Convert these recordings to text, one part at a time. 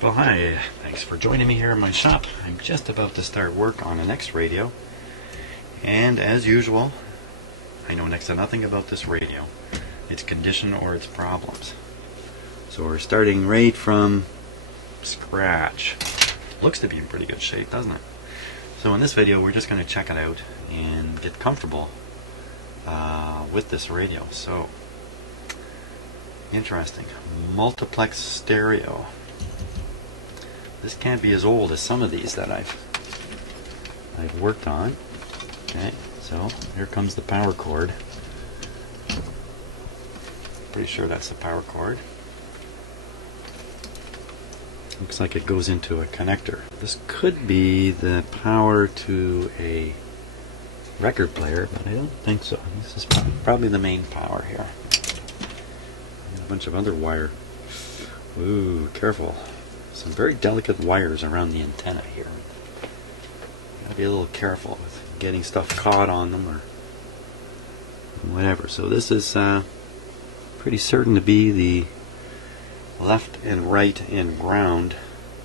Well, hi, thanks for joining me here in my shop. I'm just about to start work on the next radio, and as usual, I know next to nothing about this radio, its condition or its problems. So we're starting right from scratch. Looks to be in pretty good shape, doesn't it? So in this video, we're just going to check it out and get comfortable with this radio. So, interesting. Multiplex stereo. This can't be as old as some of these that I've worked on. Okay, so here comes the power cord. Pretty sure that's the power cord. Looks like it goes into a connector. This could be the power to a record player, but I don't think so. This is probably the main power here. And a bunch of other wire. Ooh, careful. Some very delicate wires around the antenna here. Gotta be a little careful with getting stuff caught on them or whatever. So this is pretty certain to be the left and right and ground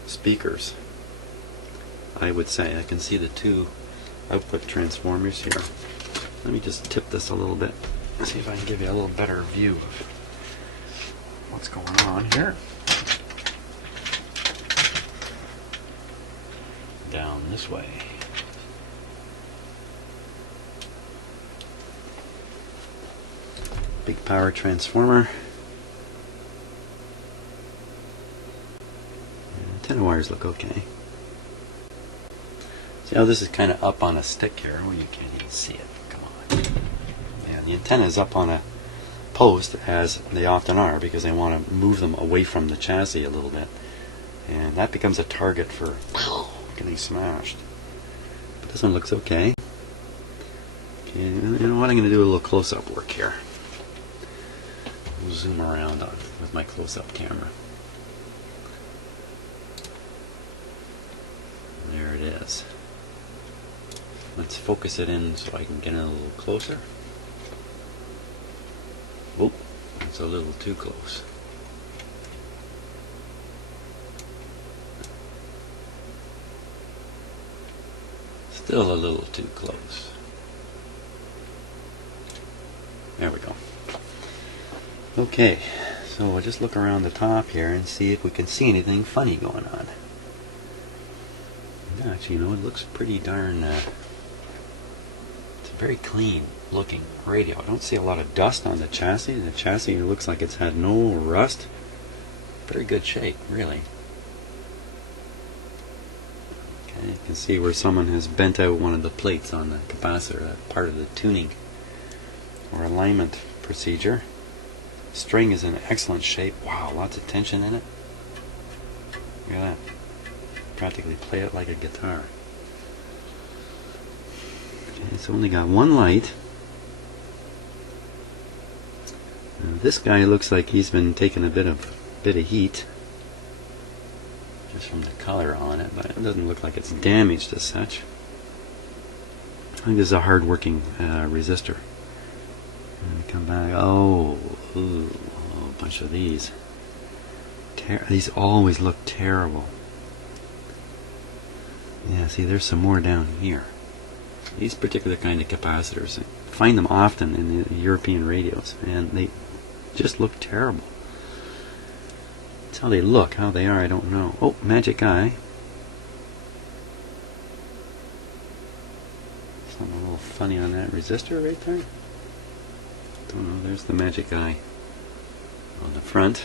speakers, I would say. I can see the two output transformers here. Let me just tip this a little bit, see if I can give you a little better view of what's going on here. Down this way. Big power transformer. Antenna wires look okay. See how this is kind of up on a stick here? Oh, you can't even see it. Come on. Yeah, the antenna is up on a post, as they often are, because they want to move them away from the chassis a little bit. And that becomes a target for getting smashed. But this one looks okay. Okay, you know what? I'm going to do a little close-up work here. We'll zoom around with my close-up camera. There it is. Let's focus it in so I can get in a little closer. Whoop, that's a little too close. Still a little too close. There we go. Okay, so we'll just look around the top here and see if we can see anything funny going on. Actually, you know, it looks pretty darn, it's a very clean looking radio. I don't see a lot of dust on the chassis. The chassis looks like it's had no rust. Very good shape, really. Okay, you can see where someone has bent out one of the plates on the capacitor, that part of the tuning or alignment procedure. String is in excellent shape. Wow, lots of tension in it. Look at that. Practically play it like a guitar. Okay, it's only got one light. This guy looks like he's been taking a bit of heat, just from the color on it, but it doesn't look like it's damaged as such. I think this is a hard-working resistor. And come back. Oh, ooh, a bunch of these. These always look terrible. Yeah, see, there's some more down here. These particular kind of capacitors, I find them often in the European radios, and they just look terrible. That's how they look. How they are, I don't know. Oh, magic eye. Something a little funny on that resistor right there. Don't know, there's the magic eye on the front.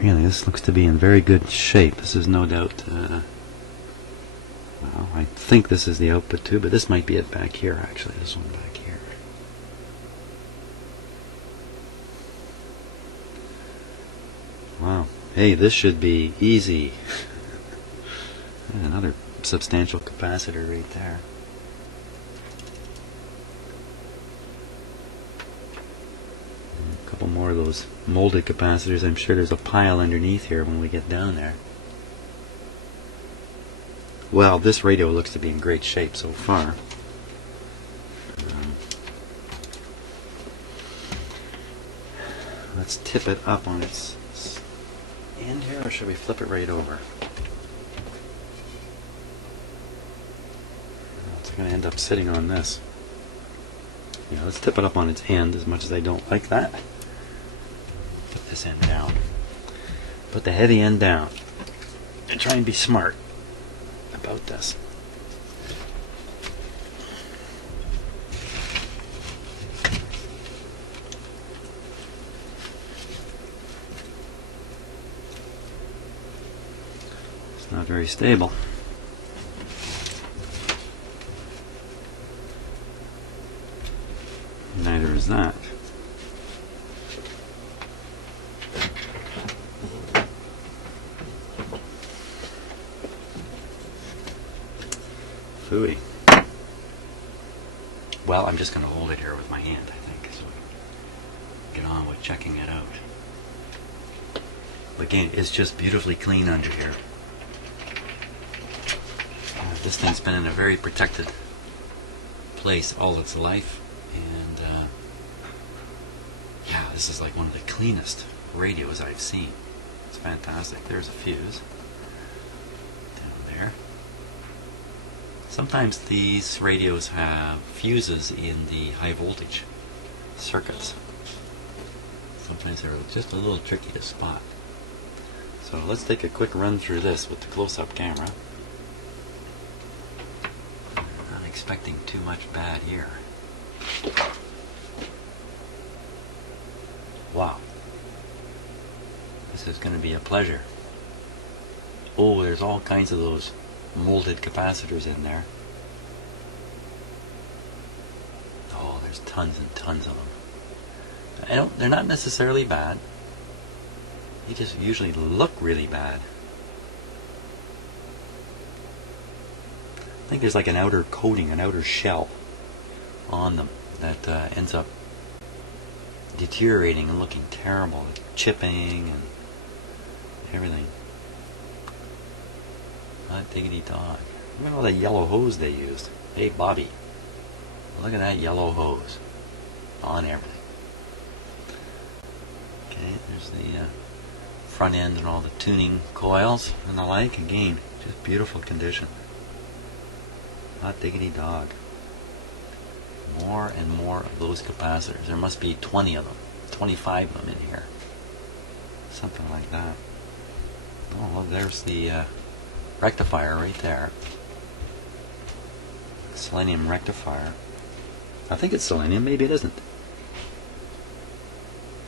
Really, this looks to be in very good shape. This is no doubt, well, I think this is the output too, but this might be it back here, actually, this one back here. Wow. Hey, this should be easy. Another substantial capacitor right there. A couple more of those molded capacitors. I'm sure there's a pile underneath here when we get down there. Well, this radio looks to be in great shape so far. Let's tip it up on its end here, or should we flip it right over? It's going to end up sitting on this. Yeah, let's tip it up on its end, as much as I don't like that. Put this end down. Put the heavy end down. And try and be smart about this. It's not very stable. Neither is that. Phooey. Well, I'm just going to hold it here with my hand, I think, so get on with checking it out. Again, it's just beautifully clean under here. This thing's been in a very protected place all its life, and yeah, this is like one of the cleanest radios I've seen. It's fantastic. There's a fuse down there. Sometimes these radios have fuses in the high voltage circuits. Sometimes they're just a little tricky to spot. So let's take a quick run through this with the close-up camera. Not expecting too much bad here. Wow. This is going to be a pleasure. Oh, there's all kinds of those molded capacitors in there. Oh, there's tons and tons of them. They're not necessarily bad. They just usually look really bad. I think there's like an outer coating, an outer shell on them that ends up deteriorating and looking terrible, chipping and everything. Hot diggity dog. Look at all that yellow hose they used. Hey Bobby, look at that yellow hose on everything. Okay, there's the front end and all the tuning coils and the like. Again, just beautiful condition. Hot diggity dog. More and more of those capacitors. There must be 20 of them, 25 of them in here. Something like that. Oh, well, there's the rectifier right there. Selenium rectifier. I think it's selenium, maybe it isn't.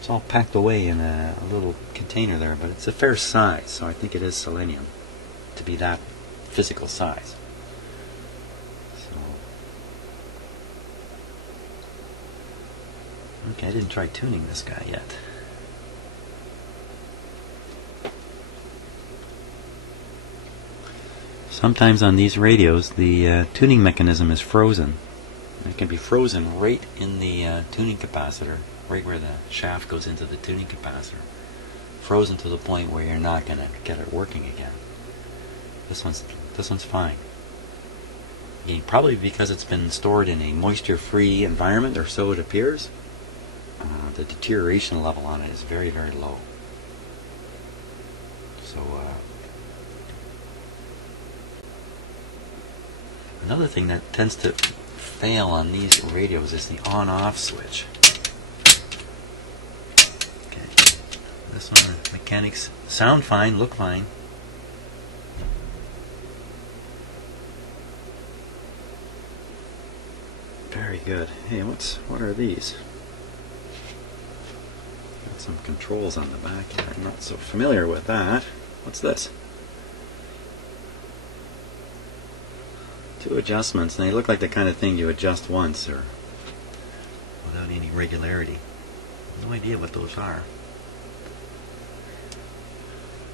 It's all packed away in a little container there, but it's a fair size, so I think it is selenium to be that physical size. Okay, I didn't try tuning this guy yet. Sometimes on these radios the tuning mechanism is frozen. It can be frozen right in the tuning capacitor, right where the shaft goes into the tuning capacitor. Frozen to the point where you're not going to get it working again. This one's fine. Again, probably because it's been stored in a moisture-free environment, or so it appears. The deterioration level on it is very, very low. So another thing that tends to fail on these radios is the on-off switch. Okay, this one, the mechanics sound fine, look fine. Very good. Hey, what are these? Got some controls on the back here. I'm not so familiar with that. What's this? 2 adjustments, and they look like the kind of thing you adjust once or without any regularity. No idea what those are.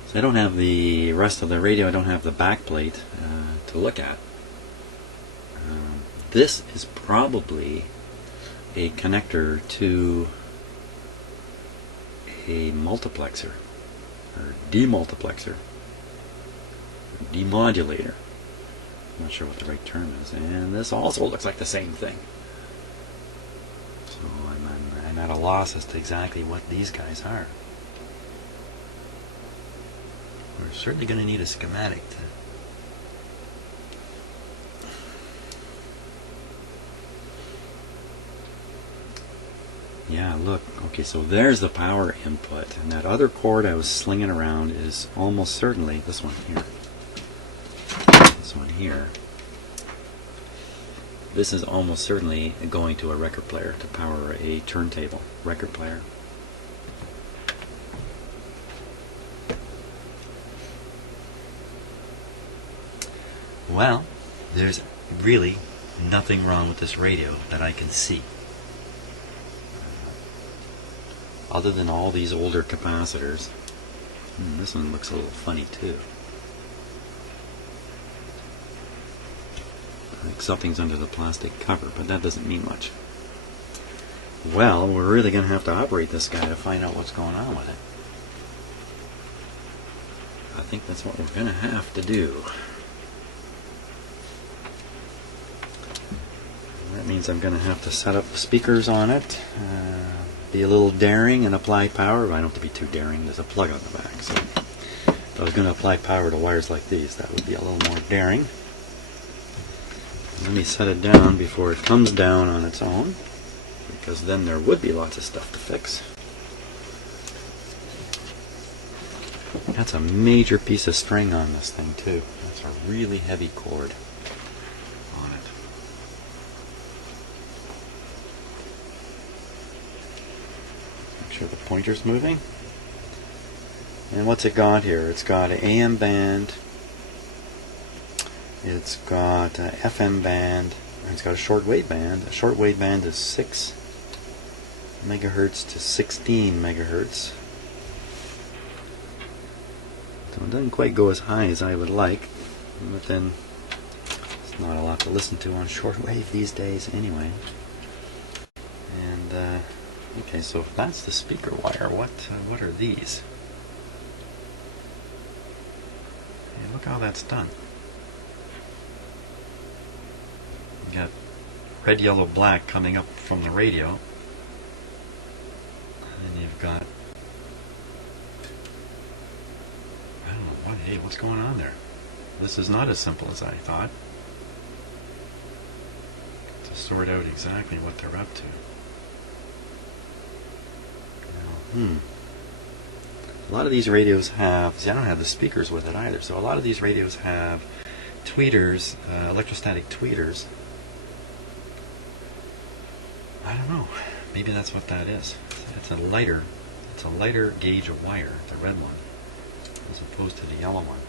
So I don't have the rest of the radio, I don't have the back plate to look at. This is probably a connector to a multiplexer, or demultiplexer, or demodulator. I'm not sure what the right term is. And this also looks like the same thing. So So I'm at a loss as to exactly what these guys are. We're certainly going to need a schematic to... Yeah, look. Okay, so there's the power input. And that other cord I was slinging around is almost certainly this one here. This one here. This is almost certainly going to a record player to power a turntable record player. Well, there's really nothing wrong with this radio that I can see. Other than all these older capacitors. This one looks a little funny too. I think something's under the plastic cover, but that doesn't mean much. Well, we're really going to have to operate this guy to find out what's going on with it. I think that's what we're going to have to do. That means I'm going to have to set up speakers on it. Be a little daring and apply power. I don't have to be too daring. There's a plug on the back. So if I was going to apply power to wires like these, that would be a little more daring. Let me set it down before it comes down on its own, because then there would be lots of stuff to fix. That's a major piece of string on this thing too. That's a really heavy cord on it. Make sure the pointer's moving. And what's it got here? It's got an AM band, it's got an FM band, and it's got a shortwave band. A shortwave band is 6 megahertz to 16 megahertz. So it doesn't quite go as high as I would like, but then it's not a lot to listen to on shortwave these days anyway. And okay, so if that's the speaker wire, what are these? Hey, look how that's done. You got red, yellow, black coming up from the radio, and you've got, I don't know, hey, what's going on there? This is not as simple as I thought, to sort out exactly what they're up to. A lot of these radios have, see, I don't have the speakers with it either, so a lot of these radios have tweeters, electrostatic tweeters. I don't know. Maybe that's what that is. It's a lighter gauge of wire, the red one, as opposed to the yellow one.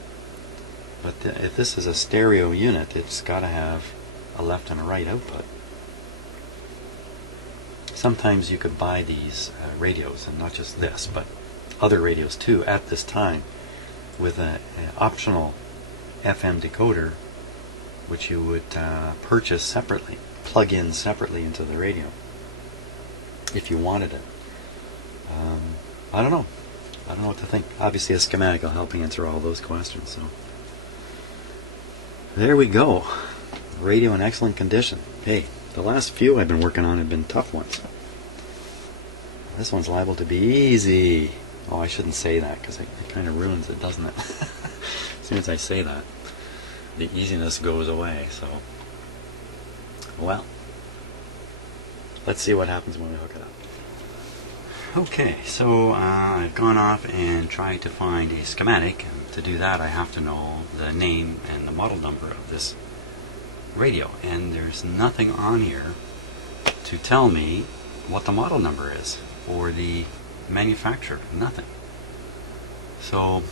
But if this is a stereo unit, it's got to have a left and a right output. Sometimes you could buy these radios, and not just this, but other radios too, at this time, with an optional FM decoder, which you would purchase separately, plug in separately into the radio, if you wanted it. I don't know. I don't know what to think. Obviously a schematic will help answer all those questions. So there we go. Radio in excellent condition. Hey, the last few I've been working on have been tough ones. This one's liable to be easy. Oh, I shouldn't say that, because it kind of ruins it, doesn't it? As soon as I say that, the easiness goes away. So, well, let's see what happens when we hook it up. Okay, so I've gone off and tried to find a schematic, and to do that I have to know the name and the model number of this radio, and there's nothing on here to tell me what the model number is or the manufacturer. Nothing. So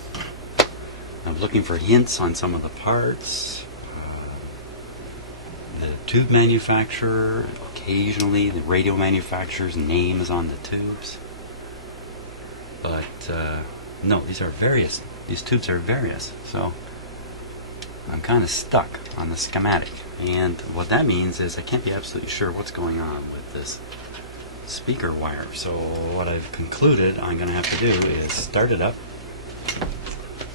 I'm looking for hints on some of the parts, the tube manufacturer. Occasionally the radio manufacturer's name is on the tubes, but no, these are various. These tubes are various, so I'm kind of stuck on the schematic, and what that means is I can't be absolutely sure what's going on with this speaker wire. So what I've concluded I'm going to have to do is start it up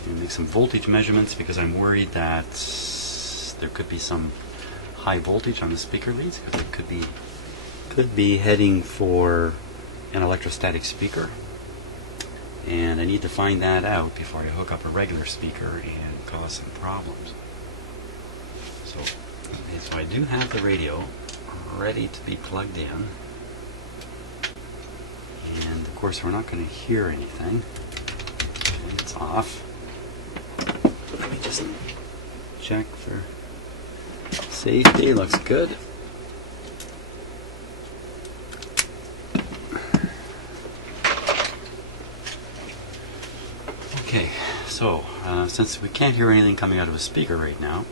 and make some voltage measurements, because I'm worried that there could be some high voltage on the speaker leads, because it could be could be heading for an electrostatic speaker, and I need to find that out before I hook up a regular speaker and cause some problems. So I do have the radio ready to be plugged in, and of course we're not going to hear anything. Okay, it's off. Let me just check for safety. Looks good. Okay, so since we can't hear anything coming out of a speaker right now,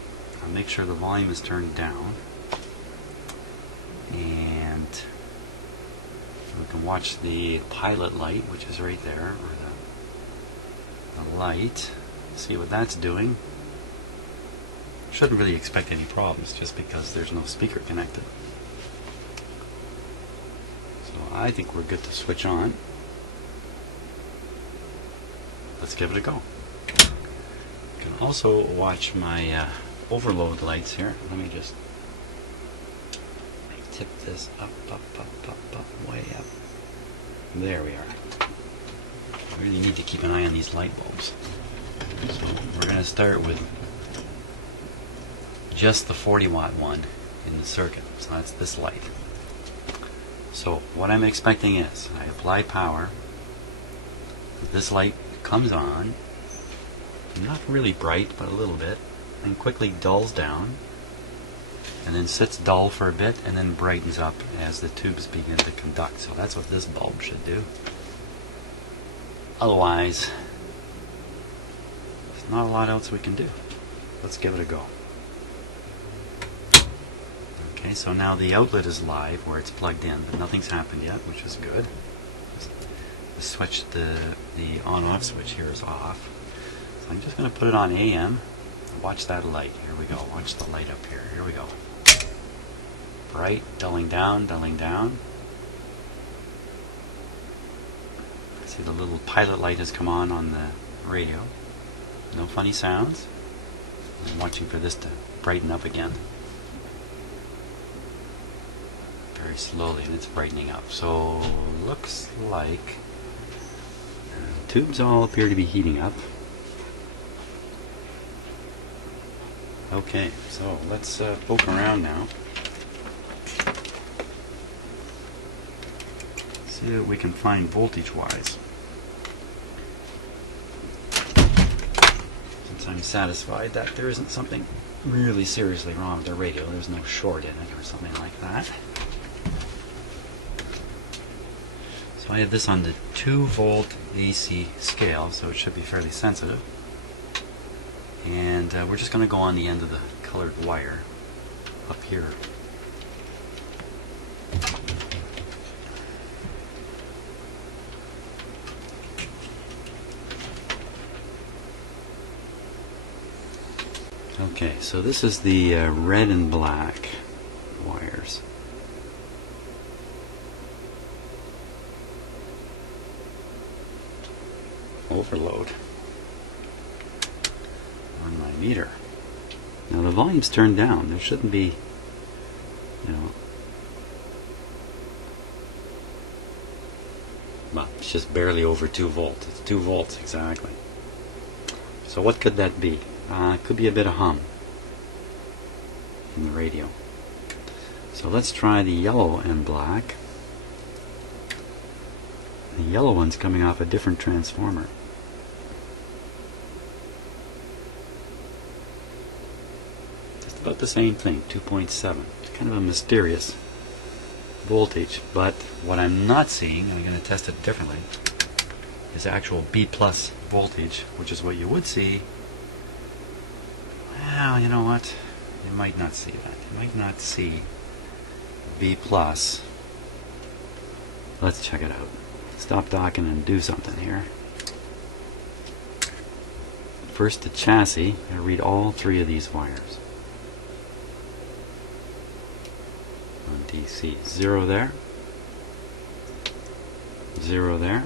I'll make sure the volume is turned down, and we can watch the pilot light, which is right there, or the light, see what that's doing. Shouldn't really expect any problems just because there's no speaker connected. So I think we're good to switch on. Let's give it a go. You can also watch my overload lights here. Let me just tip this up, way up. There we are. I really need to keep an eye on these light bulbs. So we're going to start with just the 40-watt one in the circuit. So that's this light. So what I'm expecting is I apply power. This light comes on, not really bright, but a little bit, and quickly dulls down, and then sits dull for a bit, and then brightens up as the tubes begin to conduct. So that's what this bulb should do. Otherwise, there's not a lot else we can do. Let's give it a go. Okay, so now the outlet is live where it's plugged in, but nothing's happened yet, which is good. The switch, the on-off switch here is off. So I'm just going to put it on AM. Watch that light. Here we go. Watch the light up here. Here we go. Bright, dulling down, dulling down. See the little pilot light has come on the radio. No funny sounds. I'm watching for this to brighten up again. Very slowly, and it's brightening up. So looks like the tubes all appear to be heating up. Okay, so let's poke around now. See what we can find voltage-wise. Since I'm satisfied that there isn't something really seriously wrong with the radio, there's no short in it or something like that. So I have this on the 2-volt AC scale, so it should be fairly sensitive. And we're just going to go on the end of the colored wire up here. Okay, so this is the red and black wires. Overload on my meter. Now the volume's turned down. There shouldn't be, well, it's just barely over 2 volts. It's 2 volts exactly. So what could that be? It could be a bit of hum in the radio. So let's try the yellow and black. The yellow one's coming off a different transformer. Just about the same thing, 2.7. It's kind of a mysterious voltage, but what I'm not seeing, and I'm going to test it differently, is actual B plus voltage, which is what you would see. Well, you know what? You might not see that. You might not see B plus. Let's check it out. Stop talking and do something here. First the chassis. I read all 3 of these wires. On DC. 0 there. 0 there.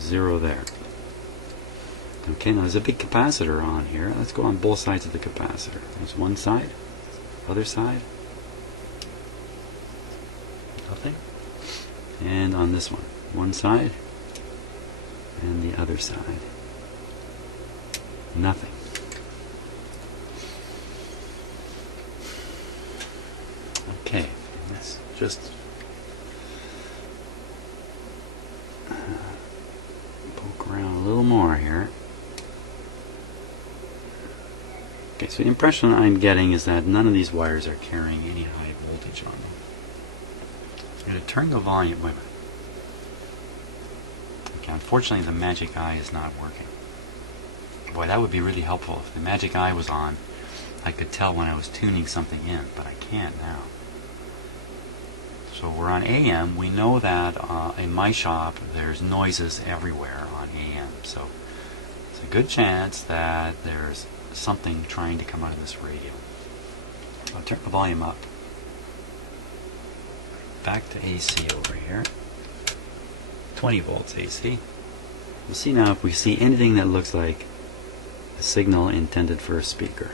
0 there. Okay, now there's a big capacitor on here. Let's go on both sides of the capacitor. There's one side, other side. And on this one side and the other side. Nothing. Okay, let's just poke around a little more here. Okay, so the impression I'm getting is that none of these wires are carrying any high voltage on them. I'm going to turn the volume. Wait a minute. Okay, unfortunately the magic eye is not working. Boy, that would be really helpful. If the magic eye was on, I could tell when I was tuning something in, but I can't now. So we're on AM. We know that in my shop there's noises everywhere on AM. So it's a good chance that there's something trying to come out of this radio. I'll turn the volume up. Back to AC over here. 20 volts AC. We'll see now if we see anything that looks like a signal intended for a speaker.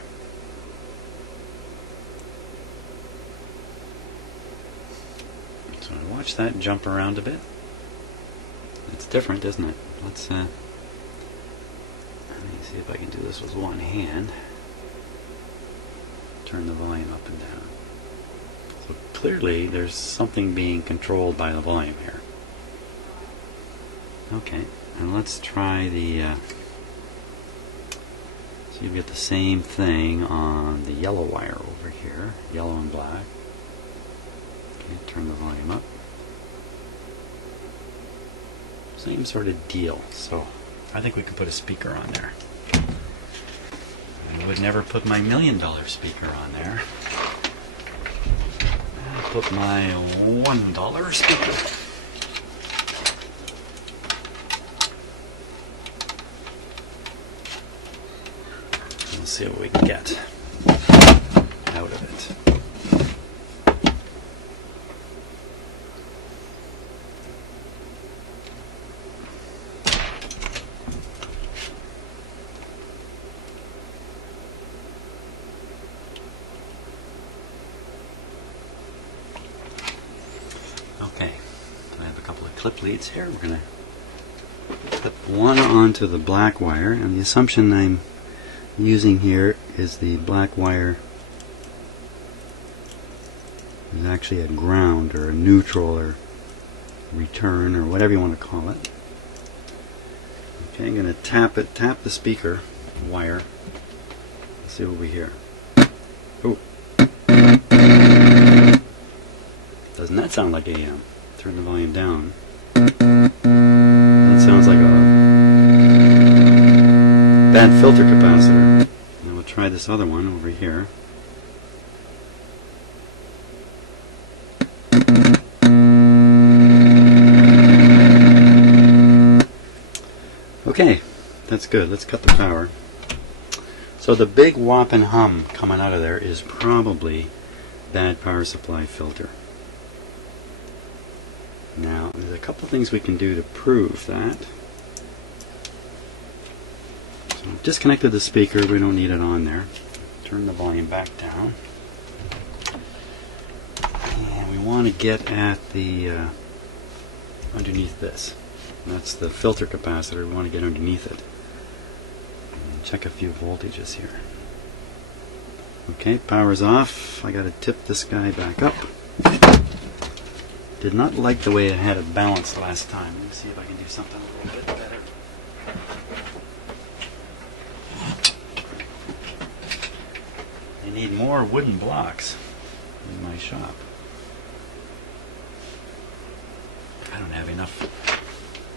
So I watch that jump around a bit. It's different, isn't it? Let me see if I can do this with one hand. Turn the volume up and down. So clearly there's something being controlled by the volume here. Okay, and let's try the so you get the same thing on the yellow wire over here, yellow and black. Okay, turn the volume up. Same sort of deal. So I think we could put a speaker on there. I would never put my $1 million speaker on there. I'll put my $1 speaker. Let's see what we can get out of it. Okay, so I have a couple of clip leads here. We're going to clip one onto the black wire, and the assumption I'm using here is the black wire is actually a ground or a neutral or return or whatever you want to call it. Okay, I'm going to tap the speaker wire. Let's see what we hear. Oh, doesn't that sound like AM? Turn the volume down. That sounds like a bad filter capacitor. Now we'll try this other one over here. Okay, that's good. Let's cut the power. So the big whop and hum coming out of there is probably that power supply filter. Now, there's a couple things we can do to prove that. So I've disconnected the speaker. We don't need it on there. Turn the volume back down. And we want to get at the underneath this. That's the filter capacitor. We want to get underneath it. And check a few voltages here. Okay, power's off. I got to tip this guy back up. Did not like the way it had it balanced last time. Let me see if I can do something a little bit better. I need more wooden blocks in my shop. I don't have enough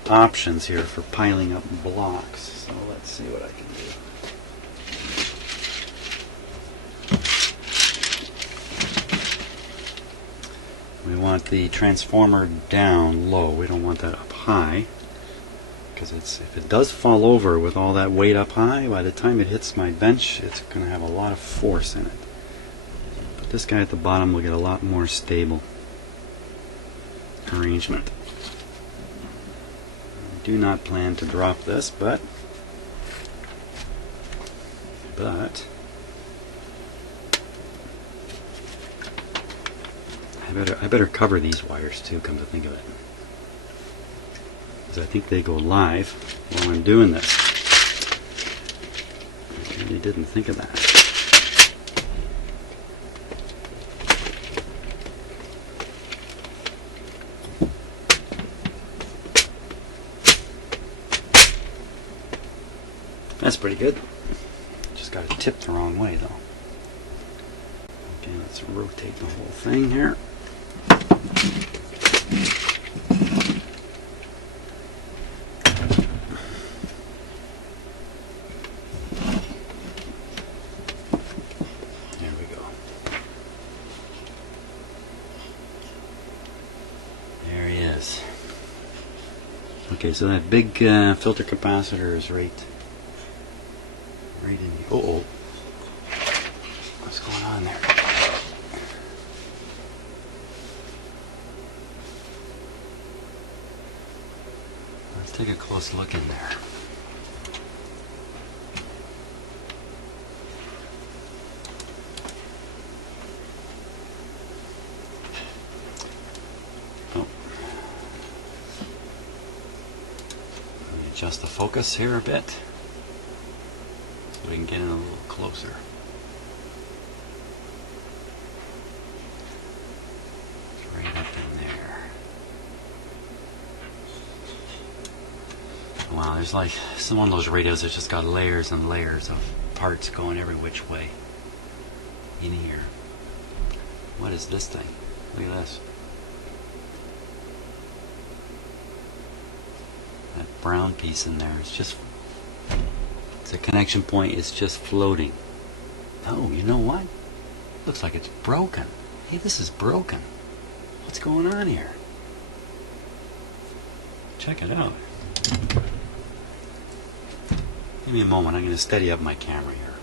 options here for piling up blocks, so let's see what I can do. We want the transformer down low. We don't want that up high, because if it does fall over with all that weight up high, by the time it hits my bench, it's going to have a lot of force in it. But this guy at the bottom will get a lot more stable arrangement. I do not plan to drop this, but I better cover these wires too, come to think of it. because I think they go live while I'm doing this. I really didn't think of that. That's pretty good. Just got it tipped the wrong way though. Okay, let's rotate the whole thing here. There we go. There he is. Okay, so that big filter capacitor is right in the... Uh-oh. What's going on there? Let's take a close look in there. Oh. Let me adjust the focus here a bit. We can get in a little closer. It's right up in there. Wow, there's like some one of those radios that's just got layers and layers of parts going every which way in here. What is this thing? Look at this. That brown piece in there is just... the connection point is just floating. Oh, you know what? Looks like it's broken. Hey, this is broken. What's going on here? Check it out. Give me a moment. I'm going to steady up my camera here.